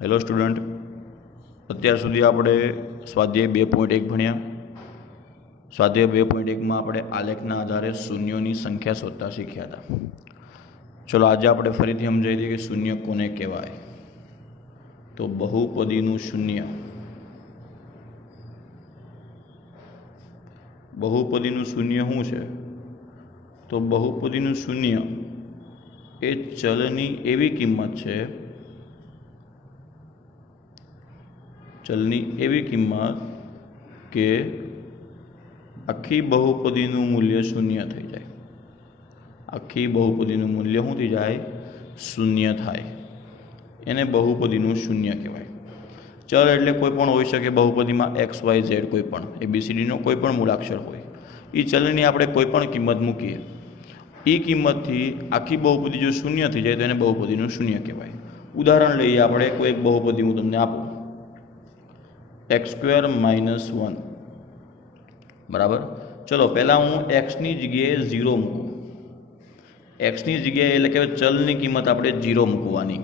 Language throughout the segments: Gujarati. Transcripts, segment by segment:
હેલો સ્ટુડન્ટ, અત્યાર સુધી આપણે સ્વાધ્યાય 2.1 ભણ્યા. સ્વાધ્યાય 2.1માં આપણે આલેખના આધારે શૂન્યોની સંખ્યા શોધતા શીખ્યા હતા. ચલો આજે આપણે ફરીથી સમજાવી દઈએ કે શૂન્ય કોને કહેવાય. તો બહુપદીનું શૂન્ય. બહુપદીનું શૂન્ય શું છે? તો બહુપદીનું શૂન્ય એ ચલની એવી કિંમત છે, ચલની એવી કિંમત કે આખી બહુપદીનું મૂલ્ય શૂન્ય થઈ જાય. આખી બહુપદીનું મૂલ્ય શું થઈ જાય? શૂન્ય થાય. એને બહુપદીનું શૂન્ય કહેવાય. ચલ એટલે કોઈ પણ હોઈ શકે. બહુપદીમાં એક્સ વાય ઝેડ કોઈ પણ ABCDનો કોઈ પણ મૂળાક્ષર હોય. એ ચલની આપણે કોઈ પણ કિંમત મૂકીએ, એ કિંમતથી આખી બહુપદી જો શૂન્ય થઈ જાય તો એને બહુપદીનું શૂન્ય કહેવાય. ઉદાહરણ લઈએ આપણે. કોઈ એક બહુપદી હું તમને આપું, x² - 1 બરાબર. ચલો પહેલાં હું એક્સની જગ્યાએ 0 મૂકું. એક્સની જગ્યાએ એટલે કે ચલની કિંમત આપણે 0 મૂકવાની.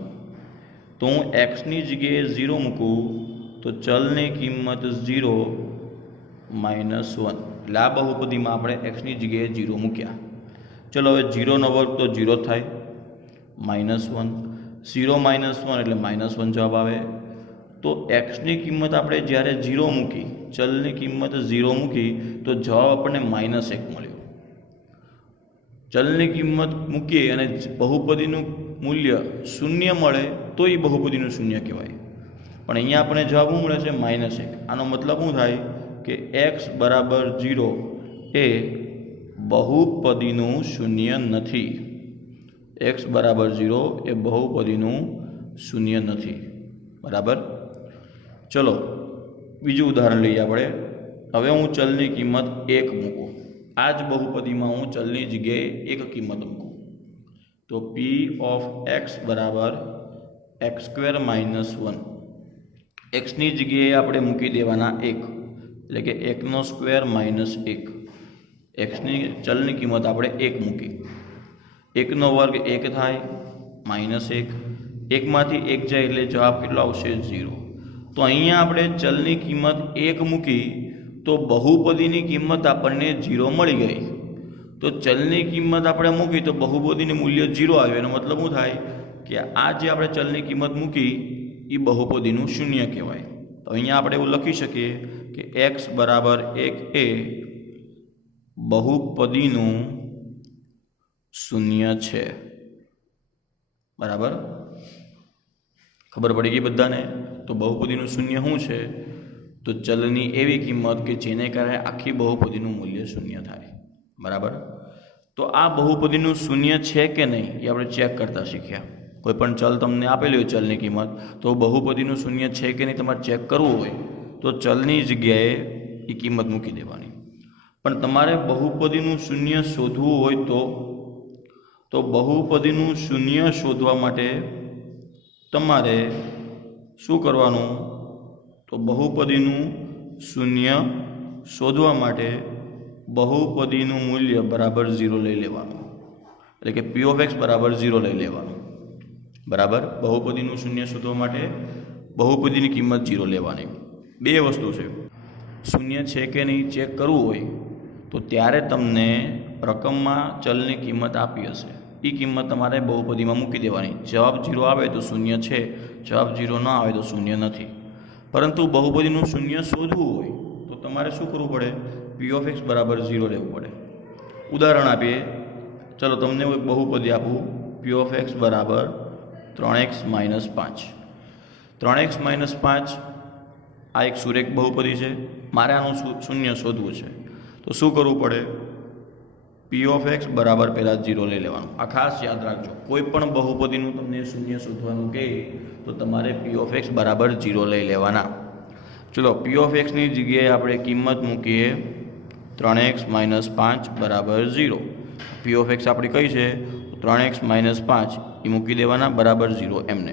તો હું એક્સની જગ્યાએ 0 મૂકું તો ચલની કિંમત 0 - 1. એટલે આ બહુપદીમાં આપણે એક્સની જગ્યાએ 0 મૂક્યા. ચલો હવે 0 નો વર્ગ તો 0 થાય, -1. 0 - 1 એટલે -1 જવાબ આવે. તો એક્સની કિંમત આપણે જ્યારે 0 મૂકી, ચલની કિંમત 0 મૂકી તો જવાબ આપણને -1 મળ્યો. ચલની કિંમત મૂકીએ અને બહુપદીનું મૂલ્ય શૂન્ય મળે તો એ બહુપદીનું શૂન્ય કહેવાય. પણ અહીંયા આપણને જવાબ શું મળે છે? -1. આનો મતલબ શું થાય કે x = 0 એ બહુપદીનું શૂન્ય નથી. x = 0 એ બહુપદીનું શૂન્ય નથી. બરાબર. ચલો બીજું ઉદાહરણ લઈએ આપણે. હવે હું ચલની કિંમત 1 મૂકું. આ જ બહુપદીમાં હું ચલની જગ્યાએ 1 કિંમત મૂકું તો p of x = x² - 1. એક્સની જગ્યાએ આપણે મૂકી દેવાના 1, એટલે કે 1² - 1. એક્સની ચલની કિંમત આપણે 1 મૂકી. 1 નો વર્ગ 1 થાય, -1. 1 માંથી 1 જાય એટલે જવાબ કેટલો આવશે? 0. તો અહીંયા આપણે ચલની કિંમત 1 મૂકી તો બહુપદીની કિંમત આપણને 0 મળી ગઈ. તો ચલની કિંમત આપણે મૂકી તો બહુપદીનું મૂલ્ય 0 આવ્યું. એનો મતલબ શું થાય કે આ જે આપણે ચલની કિંમત મૂકી એ બહુપદીનું શૂન્ય કહેવાય. તો અહીંયા આપણે એવું લખી શકીએ કે x = 1 એ બહુપદીનું શૂન્ય છે. બરાબર. ખબર પડી ગઈ બધાને? તો બહુપદીનું શૂન્ય શું છે? તો ચલની એવી કિંમત કે જેને કારણે આખી બહુપદીનું મૂલ્ય શૂન્ય થાય. બરાબર. તો આ બહુપદીનું શૂન્ય છે કે નહીં એ આપણે ચેક કરતા શીખ્યા. કોઈ પણ ચલ તમને આપેલી હોય ચલની કિંમત, તો બહુપદીનું શૂન્ય છે કે નહીં તમારે ચેક કરવું હોય તો ચલની જગ્યાએ એ કિંમત મૂકી દેવાની. પણ તમારે બહુપદીનું શૂન્ય શોધવું હોય તો બહુપદીનું શૂન્ય શોધવા માટે તમારે શું કરવાનું? તો બહુપદીનું શૂન્ય શોધવા માટે બહુપદીનું મૂલ્ય બરાબર 0 લઈ લેવાનું. એટલે કે p of x = 0 લઈ લેવાનું. બરાબર. બહુપદીનું શૂન્ય શોધવા માટે બહુપદીની કિંમત 0 લેવાની. બે વસ્તુ છે. શૂન્ય છે કે નહીં ચેક કરવું હોય તો ત્યારે તમને રકમમાં ચલની કિંમત આપી હશે, એ કિંમત તમારે બહુપદીમાં મૂકી દેવાની. જવાબ 0 આવે તો શૂન્ય છે, જવાબ 0 ન આવે તો શૂન્ય નથી. પરંતુ બહુપદીનું શૂન્ય શોધવું હોય તો તમારે શું કરવું પડે? p of x = 0 લેવું પડે. ઉદાહરણ આપીએ. ચલો તમને હું એક બહુપદી આપું, p of x = 3x - 5. 3x - 5 આ એક સુરેખ બહુપદી છે. મારે આનું શૂન્ય શોધવું છે તો શું કરવું પડે? p of x બરાબર પહેલાં 0 લઈ લેવાનું. આ ખાસ યાદ રાખજો. કોઈ પણ બહુપદીનું તમને શૂન્ય શોધવાનું કહે તો તમારે p of x બરાબર 0 લઈ લેવાના. ચલો p of x ની જગ્યાએ આપણે કિંમત મૂકીએ 3x - 5 = 0. p of x આપણી કઈ છે? 3x - 5 એ મૂકી દેવાના બરાબર 0 એમને.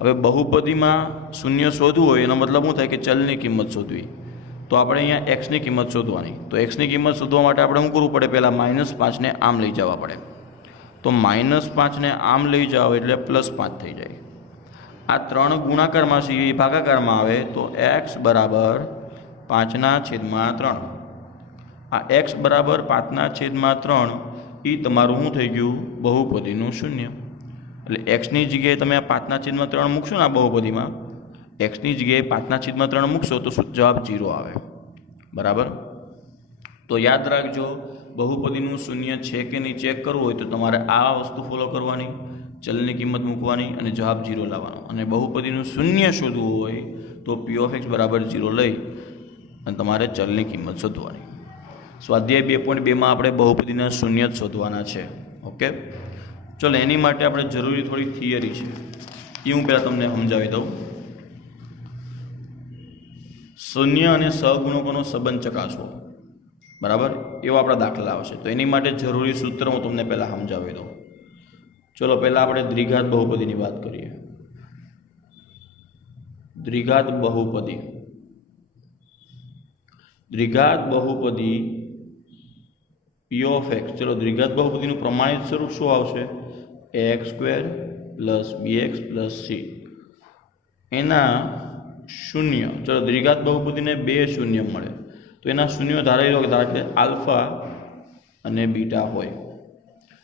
હવે બહુપદીમાં શૂન્ય શોધવું હોય એનો મતલબ શું થાય કે ચલની કિંમત શોધવી. તો આપણે અહીંયા એક્સની કિંમત શોધવાની. તો એક્સની કિંમત શોધવા માટે આપણે શું કરવું પડે? પહેલાં -5 ને આમ લઈ જવા પડે. તો -5 ને આમ લઈ જાઓ એટલે +5 થઈ જાય. આ 3 ગુણાકારમાં છે એ ભાગાકારમાં આવે તો x બરાબર 5/3. આ x બરાબર 5/3 એ તમારું શું થઈ ગયું? બહુપદીનું શૂન્ય. એટલે xની જગ્યાએ તમે આ 5/3 મૂકશો ને આ બહુપદીમાં, xની જગ્યાએ 5/3 મૂકશો તો જવાબ 0 આવે. બરાબર? તો યાદ રાખજો, બહુપદીનું શૂન્ય છે કે નહીં ચેક કરવું હોય તો તમારે આ વસ્તુ ફોલો કરવાની, ચલની કિંમત મૂકવાની અને જવાબ 0 લાવવાનો. અને બહુપદીનું શૂન્ય શોધવું હોય તો p of x બરાબર 0 લઈ અને તમારે ચલની કિંમત શોધવાની. સ્વાધ્યાય 2.2માં આપણે બહુપદીના શૂન્ય જ શોધવાના છે. ઓકે, ચલો એની માટે આપણે જરૂરી થોડી થિયરી છે એ હું પહેલાં તમને સમજાવી દઉં. શૂન્ય અને સહગુણકોનો સંબંધ ચકાસવો, બરાબર, એવા આપણા દાખલા આવશે. તો એની માટે જરૂરી સૂત્ર હું તમને પહેલાં સમજાવી દઉં. ચલો પહેલાં આપણે દ્વિઘાત બહુપદીની વાત કરીએ. દ્વિઘાત બહુપદી p of x. ચલો દ્વિઘાત બહુપદીનું પ્રમાણિત સ્વરૂપ શું આવશે? ax² + bx + c. એના શૂન્ય, ચલો દ્વિઘાત બહુપદીને 2 શૂન્ય મળે તો એના શૂન્ય ધારી લો કે આલ્ફા અને બીટા હોય.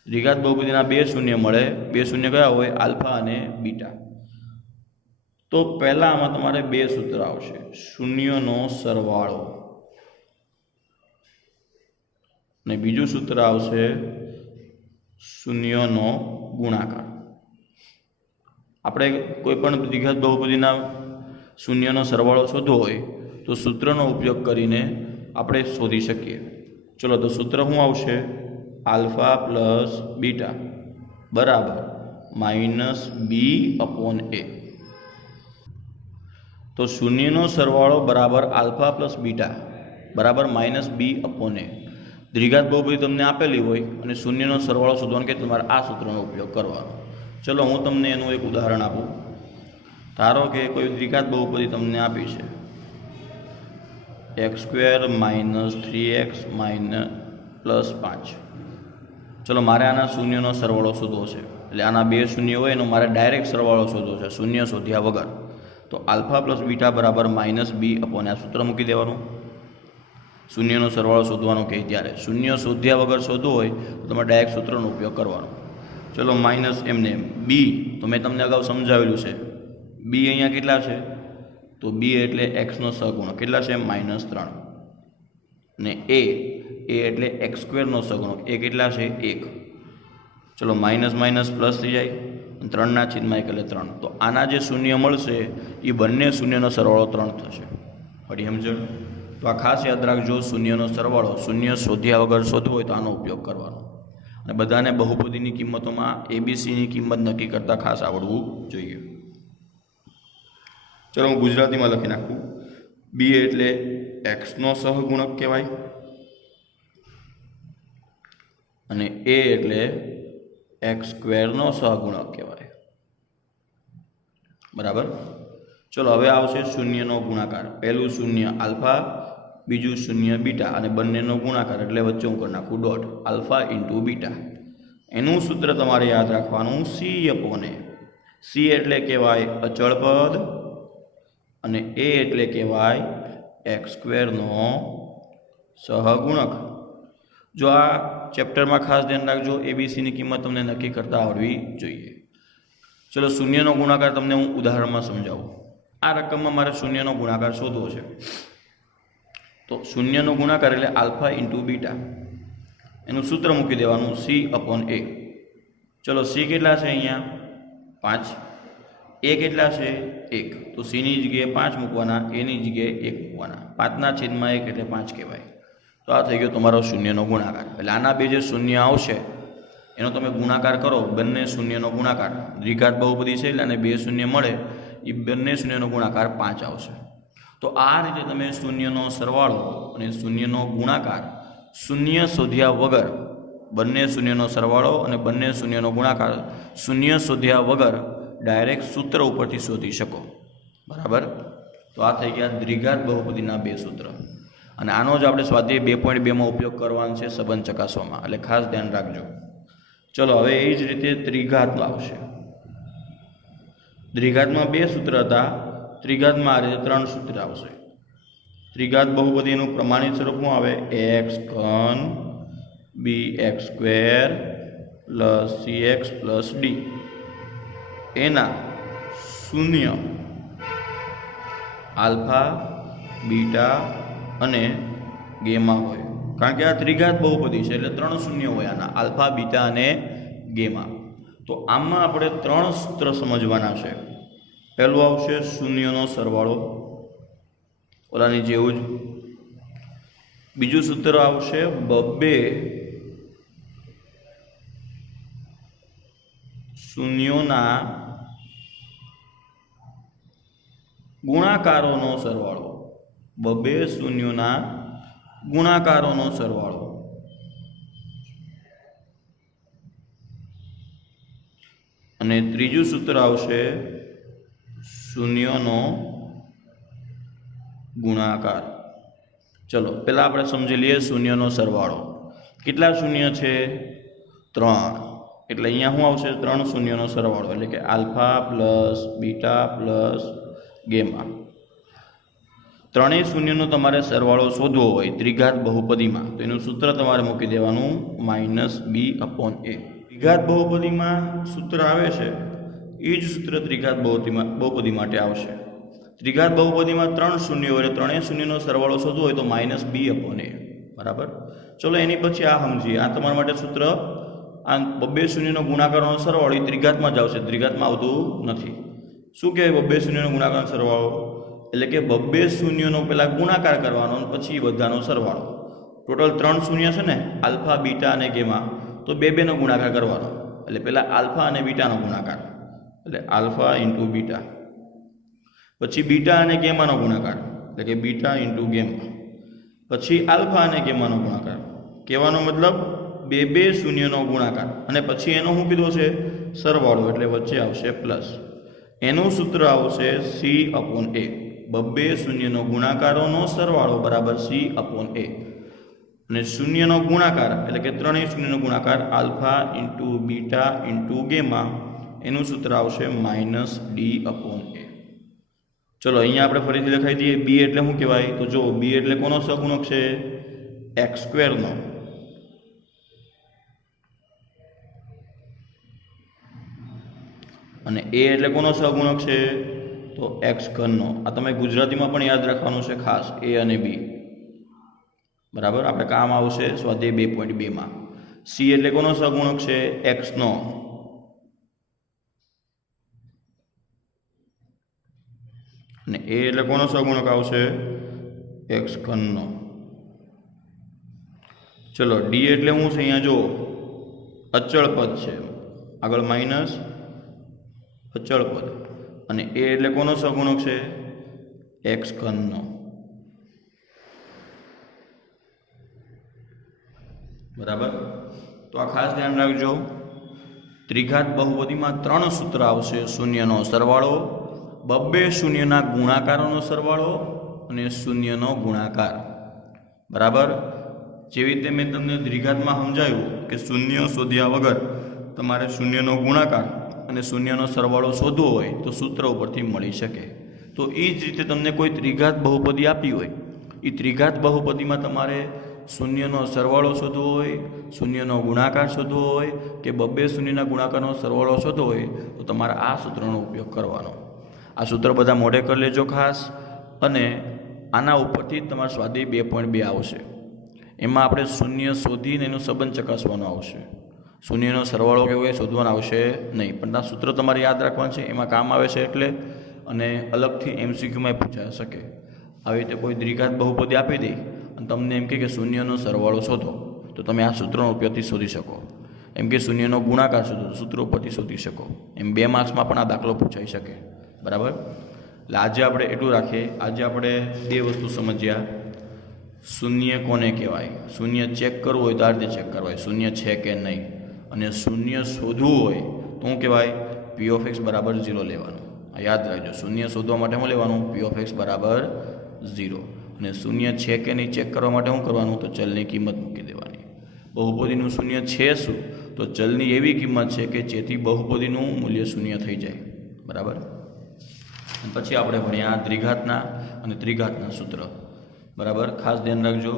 દ્વિઘાત બહુપદીના 2 શૂન્ય મળે, 2 શૂન્ય કયા હોય? આલ્ફા અને બીટા. તો પહેલા આમાં તમારે 2 સૂત્ર આવશે. શૂન્યનો સરવાળો અને બીજું સૂત્ર આવશે શૂન્યનો ગુણાકાર. આપણે કોઈ પણ દ્વિઘાત બહુપદીના શૂન્યનો સરવાળો શોધવો હોય તો સૂત્રનો ઉપયોગ કરીને આપણે શોધી શકીએ. ચલો તો સૂત્ર શું આવશે? આલ્ફા પ્લસ બીટા બરાબર -b/a. તો શૂન્યનો સરવાળો બરાબર આલ્ફા પ્લસ બીટા બરાબર -b/a. દ્વિઘાત બહુપદી તમને આપેલી હોય અને શૂન્યનો સરવાળો શોધવાનો કે તમારે આ સૂત્રનો ઉપયોગ કરવાનો. ચલો હું તમને એનું એક ઉદાહરણ આપું. ધારો કે કોઈ દ્વિઘાત બહુપદી તમને આપી છે x² - 3x + 5. ચલો મારે આના શૂન્યનો સરવાળો શોધવો છે. એટલે આના 2 શૂન્ય હોય એનો મારે ડાયરેક્ટ સરવાળો શોધવો છે શૂન્ય શોધ્યા વગર. તો આલ્ફા પ્લસ બીટા બરાબર -b/a. આ સૂત્ર મૂકી દેવાનું. શૂન્યનો સરવાળો શોધવાનો કહે ત્યારે શૂન્ય શોધ્યા વગર શોધવું હોય તો તમારે ડાયરેક્ટ સૂત્રનો ઉપયોગ કરવાનો. ચલો માઇનસ એમને બી તો મેં તમને અગાઉ સમજાવેલું છે. બી અહીંયા કેટલા છે? તો બી એટલે એક્સનો સહગુણક. કેટલા છે? -3. ને એ એટલે x² નો સહગુણક. એ કેટલા છે? 1. ચલો માઇનસ માઇનસ પ્લસ થઈ જાય, 3/1 એટલે 3. તો આના જે શૂન્ય મળશે એ બંને શૂન્યનો સરવાળો 3 થશે. પડી સમજણ? તો આ ખાસ યાદ રાખજો, શૂન્યનો સરવાળો શૂન્ય શોધ્યા વગર શોધવો હોય તો આનો ઉપયોગ કરવાનો. અને બધાને બહુપદીની કિંમતોમાં ABCની કિંમત નક્કી કરતાં ખાસ આવડવું જોઈએ. ચલો હું ગુજરાતીમાં લખી નાખું. બી એટલે એક્સનો સહગુણક કહેવાય અને એ એટલે x² નો સહગુણક કહેવાય. બરાબર? ચલો હવે આવશે શૂન્યનો ગુણાકાર. પહેલું શૂન્ય આલ્ફા, બીજું શૂન્ય બીટા અને બંનેનો ગુણાકાર એટલે વચ્ચે હું કરી નાખું ડોટ. Alpha into beta. એનું સૂત્ર તમારે યાદ રાખવાનું c/a. c એટલે કહેવાય અચળ પદ અને a એટલે કહેવાય x² નો સહગુણક. જો આ ચેપ્ટરમાં ખાસ ધ્યાન રાખજો, ABCની કિંમત તમને નક્કી કરતા આવડવી જોઈએ. ચલો શૂન્યનો ગુણાકાર તમને હું ઉદાહરણમાં સમજાવું. આ રકમમાં મારે શૂન્યનો ગુણાકાર શોધવો છે. તો શૂન્યનો ગુણાકાર એટલે આલ્ફા ઇન્ટુ બીટા. એનું સૂત્ર મૂકી દેવાનું c/a. ચલો c કેટલા છે અહીંયા? 5. a કેટલા છે? 1. તો c ની જગ્યાએ 5 મૂકવાના, a ની જગ્યાએ 1 મૂકવાના. 5/1 એટલે 5 કહેવાય. તો આ થઈ ગયો તમારો શૂન્યનો ગુણાકાર. એટલે આના બે જે શૂન્ય આવશે એનો તમે ગુણાકાર કરો, બંને શૂન્યનો ગુણાકાર. દ્વિઘાત બહુપદી છે એટલે આને 2 શૂન્ય મળે, એ બંને શૂન્યનો ગુણાકાર 5 આવશે. તો આ રીતે તમે શૂન્યનો સરવાળો અને શૂન્યનો ગુણાકાર શૂન્ય શોધ્યા વગર, બંને શૂન્યનો સરવાળો અને બંને શૂન્યનો ગુણાકાર શૂન્ય શોધ્યા વગર ડાયરેક્ટ સૂત્ર ઉપરથી શોધી શકો. બરાબર? તો આ થઈ ગયા દ્વિઘાત બહુપદીના 2 સૂત્ર. અને આનો જ આપણે સ્વાધ્યાય 2.2માં ઉપયોગ કરવાનો છે સંબંધ ચકાસવામાં. એટલે ખાસ ધ્યાન રાખજો. ચલો હવે એ જ રીતે ત્રિઘાત આવશે. દ્વિઘાતમાં 2 સૂત્ર હતા, ત્રિઘાતમાં આ રીતે 3 સૂત્ર આવશે. ત્રિઘાત બહુપદીનું પ્રમાણિત સ્વરૂપમાં આવે x ઘન bx square plus cx plus d. એના શૂન્ય આલ્ફા બીટા અને ગેમા હોય, કારણ કે આ ત્રિઘાત બહુપદી છે એટલે 3 શૂન્ય હોય આના, આલ્ફા બીટા અને ગેમા. તો આમાં આપણે 3 સૂત્ર સમજવાના છે. પહેલું આવશે શૂન્યનો સરવાળો, ઓલાની જેવું જ. બીજું સૂત્ર આવશે 2 શૂન્યોના ગુણાકારોનો સરવાળો, 2 શૂન્યોના ગુણાકારોનો સરવાળો. અને ત્રીજું સૂત્ર આવશે શૂન્યનો ગુણાકાર. ચલો પહેલા આપણે સમજી લઈએ શૂન્યનો સરવાળો. કેટલા શૂન્ય છે? 3. એટલે અહીંયા શું આવશે? 3 શૂન્યનો સરવાળો, એટલે કે alpha plus beta plus gamma. ત્રણેય શૂન્યનો તમારે સરવાળો શોધવો હોય ત્રિઘાત બહુપદીમાં, તો એનું સૂત્ર તમારે મૂકી દેવાનું -b/a. ત્રિઘાત બહુપદીમાં સૂત્ર આવે છે એ જ સૂત્ર ત્રિઘાત બહુપદી માટે આવશે. ત્રિઘાત બહુપદીમાં 3 શૂન્ય હોય એટલે ત્રણેય શૂન્યનો સરવાળો શોધવો હોય તો -b/a. બરાબર. ચલો એની પછી આ સમજીએ. આ તમારા માટે સૂત્ર આ 2 શૂન્યનો ગુણાકારનો સરવાળો એ ત્રિઘાતમાં જ આવશે, ત્રિઘાતમાં આવતું નથી. શું કહેવાય 2 શૂન્યનો ગુણાકારનો સરવાળો? એટલે કે 2 શૂન્યનો પહેલાં ગુણાકાર કરવાનો અને પછી બધાનો સરવાળો. ટોટલ 3 શૂન્ય છે ને, આલ્ફા બીટા અને ગેમા, તો 2 નો ગુણાકાર કરવાનો. એટલે પહેલાં આલ્ફા અને બીટાનો ગુણાકાર, એટલે આલ્ફા ઇન્ટુ બીટા. પછી બીટા અને ગેમાનો ગુણાકાર, એટલે કે બીટા ઇન્ટુ ગેમા. પછી આલ્ફા અને ગેમાનો ગુણાકાર. કહેવાનો મતલબ 2 શૂન્યનો ગુણાકાર અને પછી એનો શું કીધો છે? સરવાળો, એટલે વચ્ચે આવશે પ્લસ. એનું સૂત્ર આવશે c/a. 2 શૂન્યનો ગુણાકારોનો સરવાળો બરાબર c/a. અને શૂન્યનો ગુણાકાર એટલે કે ત્રણેય શૂન્યનો ગુણાકાર alpha into beta into gamma, એનું સૂત્ર આવશે -d/a. ચલો અહીંયા આપણે ફરીથી લખાઈ દઈએ. b એટલે શું કહેવાય? તો જો b એટલે કોનો સહગુણક છે? x સ્ક્વેરનો. અને a એટલે કોનો સહગુણક છે? તો x ઘનનો. આ તમે ગુજરાતીમાં પણ યાદ રાખવાનું છે ખાસ, a અને b. બરાબર. આપણે કામ આવશે સ્વાધ્યાય 2.2 c એટલે કોનો સહગુણક છે? x નો. અને a એટલે કોનો સહગુણક આવશે? x ઘનનો. ચલો d એટલે શું છે? અહીંયા જો અચળ પદ છે, આગળ માઇનસ અચળ પદ. અને a એટલે કોનો સહગુણક છે? x ઘનનો. બરાબર. તો આ ખાસ ધ્યાન રાખજો. ત્રિઘાત બહુપદીમાં 3 સૂત્ર આવશે: શૂન્યનો સરવાળો, 2 શૂન્યના ગુણાકારોનો સરવાળો અને શૂન્યનો ગુણાકાર. બરાબર. જેવી રીતે મેં તમને દ્વિઘાતમાં સમજાવ્યું કે શૂન્ય શોધ્યા વગર તમારે શૂન્યનો ગુણાકાર અને શૂન્યનો સરવાળો શોધવો હોય તો સૂત્ર ઉપરથી મળી શકે. તો એ જ રીતે તમને કોઈ ત્રિઘાત બહુપદી આપી હોય, એ ત્રિઘાત બહુપદીમાં તમારે શૂન્યનો સરવાળો શોધવો હોય, શૂન્યનો ગુણાકાર શોધવો હોય કે 2 શૂન્યના ગુણાકારનો સરવાળો શોધવો હોય તો તમારે આ સૂત્રનો ઉપયોગ કરવાનો. આ સૂત્ર બધા મોઢે કરી લેજો ખાસ. અને આના ઉપરથી જ તમારે સ્વાધ્યાય 2.2 આવશે. એમાં આપણે શૂન્ય શોધીને એનો સંબંધ ચકાસવાનો આવશે. શૂન્યનો સરવાળો કેવો એ શોધવાનો આવશે નહીં, પણ આ સૂત્ર તમારે યાદ રાખવાનું છે, એમાં કામ આવે છે એટલે. અને અલગથી MCQમાં પૂછાઈ શકે. આવી રીતે કોઈ દ્વિઘાત બહુપદી આપી દે અને તમને એમ કે શૂન્યનો સરવાળો શોધો, તો તમે આ સૂત્રનો ઉપયોગથી શોધી શકો. એમ કે શૂન્યનો ગુણાકાર શોધો તો સૂત્ર ઉપરથી શોધી શકો. એમ 2 માર્ક્સમાં પણ આ દાખલો પૂછાઈ શકે. બરાબર. એટલે આજે આપણે એટલું રાખીએ. આજે આપણે 2 વસ્તુ સમજ્યા. શૂન્ય કોને કહેવાય? શૂન્ય ચેક કરવું હોય તો આ રીતે ચેક કરવાય, શૂન્ય છે કે નહીં. અને શૂન્ય શોધવું હોય તો શું કહેવાય? p(x) બરાબર 0 લેવાનું. આ યાદ રાખજો. શૂન્ય શોધવા માટે શું લેવાનું? p(x) બરાબર 0. અને શૂન્ય છે કે નહીં ચેક કરવા માટે શું કરવાનું? તો ચલની કિંમત મૂકી દેવાની. બહુપદીનું શૂન્ય છે શું? તો ચલની એવી કિંમત છે કે જેથી બહુપદીનું મૂલ્ય શૂન્ય થઈ જાય. બરાબર. અને પછી આપણે ભણ્યા દ્વિઘાતના અને ત્રિઘાતના સૂત્ર. બરાબર, ખાસ ધ્યાન રાખજો.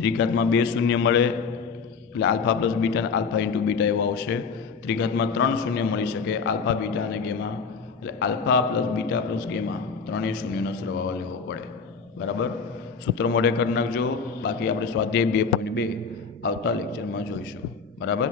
દ્વિઘાતમાં 2 શૂન્ય મળે એટલે આલ્ફા પ્લસ બીટા અને આલ્ફા ઇન્ટુ બીટા એવું આવશે. ત્રિઘાતમાં 3 શૂન્ય મળી શકે, આલ્ફા બીટા અને ગેમા, એટલે alpha plus beta plus gamma ત્રણેય શૂન્યનો સરવાળો લેવો પડે. બરાબર, સૂત્ર મોઢે કરી નાખજો. બાકી આપણે સ્વાધ્યાય 2.2 આવતા લેક્ચરમાં જોઈશું. બરાબર.